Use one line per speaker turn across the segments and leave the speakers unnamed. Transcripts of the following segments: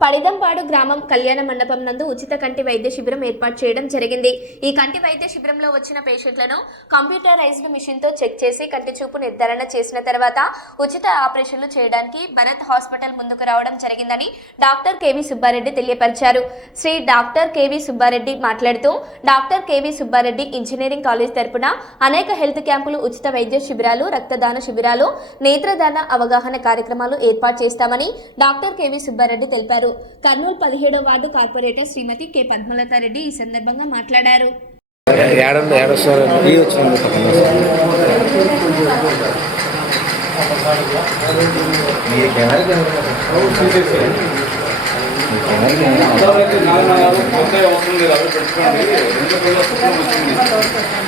పడిదంపాడు గ్రామం కళ్యాణ మండపం నందు ఉచిత కంటి వైద్య శిబిరం ఏర్పాటు చేయడం జరిగింది. ఈ కంటి వైద్య శిబిరంలో వచ్చిన పేషెంట్లను కంప్యూటరైజ్డ్ మిషన్తో చెక్ చేసి కంటి చూపు నిర్ధారణ చేసిన తర్వాత ఉచిత ఆపరేషన్లు చేయడానికి భరత్ హాస్పిటల్ ముందుకు రావడం జరిగిందని డాక్టర్ కేవి సుబ్బారెడ్డి తెలియపరిచారు. శ్రీ డాక్టర్ కేవి సుబ్బారెడ్డి మాట్లాడుతూ doctor KV Subbareddy engineering college తరపున అనేక హెల్త్ క్యాంపులు ఉచిత వైద్య శిబిరాలు రక్తదాన శిబిరాలు నేత్రదాన అవగాహన కార్యక్రమాలు ఏర్పాటు చేస్తామని డాక్టర్ కేవి సుబ్బారెడ్డి తెలిపారు. కర్నూలు పదిహేడో ward corporator Srimati K Padmalatha Reddy ఈ సందర్భంగా మాట్లాడారు.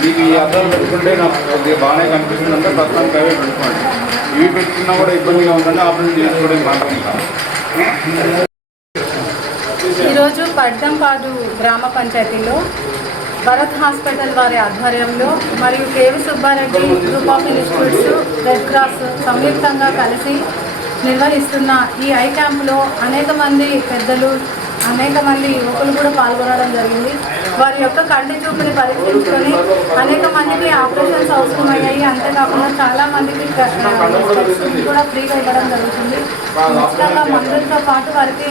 మీకు ఈ అద్దాలు పెట్టుకుంటే నాకు కొద్దిగా బాగానే కనిపిస్తుంది. అంటే ప్రస్తుతానికి అవే పెట్టుకోండి. ఇవి పెట్టుకున్నా కూడా ఇబ్బందిగా ఉందంటే ఆపరేషన్ చేసుకోవడం కాదు
ఈరోజు పడ్డంపాడు గ్రామ పంచాయతీలో భరత్ హాస్పిటల్ వారి ఆధ్వర్యంలో మరియు KV Subbareddy group of institutes red cross సంయుక్తంగా కలిసి నిర్వహిస్తున్న ఈ ఐ క్యాంప్లో అనేక మంది పెద్దలు అనేక మంది యువకులు కూడా పాల్గొనడం జరిగింది. వారి యొక్క కంటి చూపుని పరీక్షించుకొని అనేక మందికి ఆపరేషన్స్ అవసరమయ్యాయి. అంతేకాకుండా చాలా మందికి కూడా ఫ్రీగా ఇవ్వడం జరుగుతుంది. ఉచితంగా మందులతో పాటు వారికి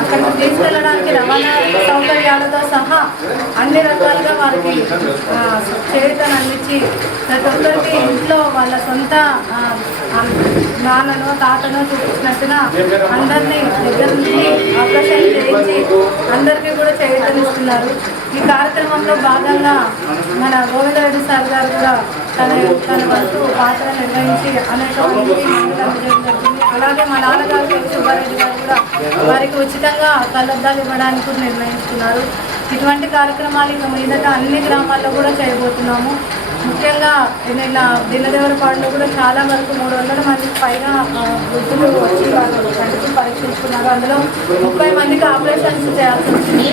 అక్కడికి తీసుకెళ్ళడానికి రవాణా సౌకర్యాలతో సహా అన్ని రకాలుగా వారికి చేతను అందించి ప్రతి ఒక్కరికి ఇంట్లో వాళ్ళ సొంత నాన్నను తాతను చూపించినట్టుగా అందరినీ దగ్గర నుంచి ఆపరేషన్ చేయించి అందరికీ కూడా చేతనిస్తున్నారు ఈ కార్యక్రమంలో భాగంగా మన గోవిందరెడ్డి సార్ గారు కూడా తన తన వంతు పాత్ర నిర్వహించి అనేక అలాగే మా నాన్నగారు సుబ్బారెడ్డి గారు కూడా వారికి ఉచితంగా కళ్ళద్దాలు ఇవ్వడానికి కూడా నిర్ణయించుకున్నారు. ఇటువంటి కార్యక్రమాలు ఇక మీదట అన్ని గ్రామాల్లో కూడా చేయబోతున్నాము. ముఖ్యంగా నిన్న దిల్లదేవరపాడులో కూడా చాలా వరకు మూడు వందల మందికి పైగా వృద్ధులు వచ్చి వాళ్ళు కంటికి పరీక్షించుకున్నారు. అందులో ముప్పై మందికి ఆపరేషన్స్ చేయాల్సి వచ్చింది.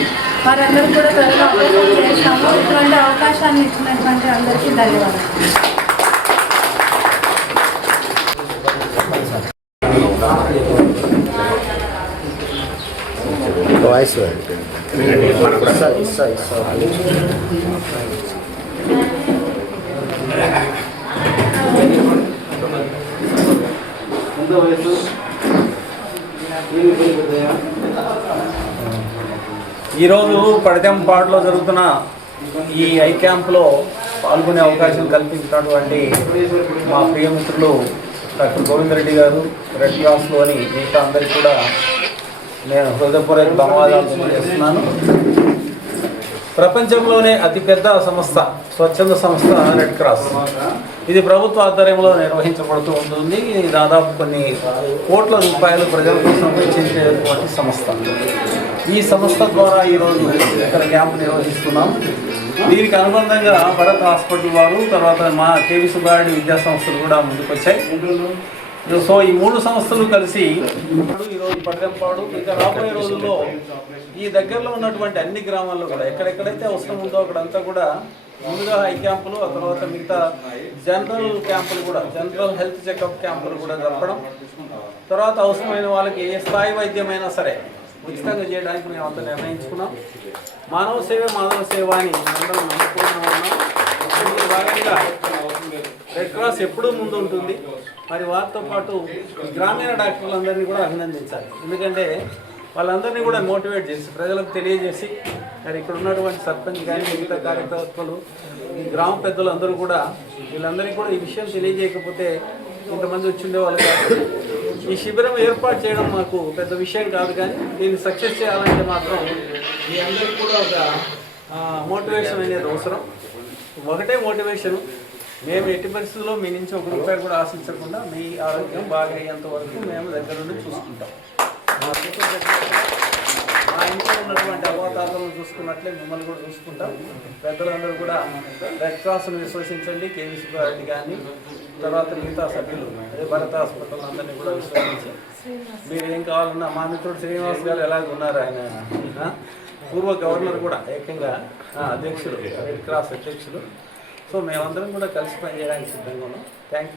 వారందరూ కూడా త్వరగా ఆపరేషన్ చేస్తాము. ఇటువంటి అవకాశాన్ని ఇచ్చినటువంటి అందరికీ ధన్యవాదాలు.
వాయిస్ ఇస్తా ఇస్తా ఇస్తా
ఈరోజు పడితెంపాడులో జరుగుతున్న ఈ ఐ క్యాంప్లో పాల్గొనే అవకాశం కల్పించినటువంటి మా ప్రియమిత్రులు డాక్టర్ గోవిందరెడ్డి గారు రెడ్ క్రాస్లోని మిగతా అందరికీ కూడా నేను హృదయపూర్వక ధన్యవాదాలు తెలియజేస్తున్నాను. ప్రపంచంలోనే అతిపెద్ద సంస్థ స్వచ్ఛంద సంస్థ రెడ్ క్రాస్. ఇది ప్రభుత్వ ఆధ్వర్యంలో నిర్వహించబడుతూ ఉంటుంది. ఇది దాదాపు కొన్ని కోట్ల రూపాయలు ప్రజల కోసం వెచ్చించేటువంటి సంస్థ. ఈ సంస్థ ద్వారా ఈరోజు ఇక్కడ క్యాంపు నిర్వహిస్తున్నాం. దీనికి అనుబంధంగా భరత్ హాస్పిటల్ వారు తర్వాత మా కేవీ సుబ్బారెడ్డి విద్యా సంస్థలు కూడా ముందుకొచ్చాయి. సో ఈ మూడు సంస్థలు కలిసి ఈరోజు పట్టెంపాడు ఇంకా రాబోయే రోజుల్లో ఈ దగ్గరలో ఉన్నటువంటి అన్ని గ్రామాల్లో కూడా ఎక్కడెక్కడైతే అవసరం ఉందో అక్కడంతా కూడా ముందుగా హై క్యాంపులు ఆ తర్వాత మిగతా జనరల్ క్యాంపులు కూడా జనరల్ హెల్త్ చెకప్ క్యాంపులు కూడా జరపడం. తర్వాత అవసరమైన వాళ్ళకి ఏ స్థాయి వైద్యమైనా సరే ఉచితంగా చేయడానికి మేము అంత నిర్ణయించుకున్నాం. మానవ సేవ మానవ సేవ అని అందరం నమ్ముకుంటూ ఉన్నాం. భాగంగా రెడ్ ఎప్పుడూ ముందు ఉంటుంది మరి వారితో పాటు గ్రామీణ డాక్టర్లందరినీ కూడా అభినందించాలి. ఎందుకంటే వాళ్ళందరినీ కూడా మోటివేట్ చేసి ప్రజలకు తెలియజేసి మరి ఇక్కడ ఉన్నటువంటి సర్పంచ్ కానీ మిగతా కార్యకర్తలు ఈ గ్రామ పెద్దలు అందరూ కూడా వీళ్ళందరికీ కూడా ఈ విషయం తెలియజేయకపోతే ఇంతమంది వచ్చి ఉండేవాళ్ళు కాదు. ఈ శిబిరం ఏర్పాటు చేయడం మాకు పెద్ద విషయం కాదు కానీ దీన్ని సక్సెస్ చేయాలంటే మాత్రం మీ అందరికీ కూడా ఒక మోటివేషన్ అనేది అవసరం. ఒకటే మోటివేషన్ మేము ఎట్టి పరిస్థితుల్లో మీ నుంచి ఒక రూపాయి కూడా ఆశించకుండా మీ ఆరోగ్యం బాగా అయ్యేంత వరకు మేము దగ్గర నుండి చూసుకుంటాం. మా ఇంట్లో ఉన్నటువంటి అవతారాలను చూసుకున్నట్లే మిమ్మల్ని కూడా చూసుకుంటాం. పెద్దలందరూ కూడా రెడ్ క్రాస్ను విశ్వసించండి కేవీసీ గారిని కానీ తర్వాత మిగతా సభ్యులు అదే భరత హాస్పిటల్ అందరినీ కూడా విశ్వసించి మీరు ఏం కావాలన్నా మా మిత్రుడు శ్రీనివాస్ గారు ఎలాగ ఉన్నారు ఆయన? పూర్వ గవర్నర్ కూడా ఏకంగా అధ్యక్షుడు అధ్యక్షులు రెడ్ క్రాస్ అధ్యక్షులు. సో మేమందరం కూడా కలిసి పనిచేయడానికి సిద్ధంగా ఉన్నాం. థ్యాంక్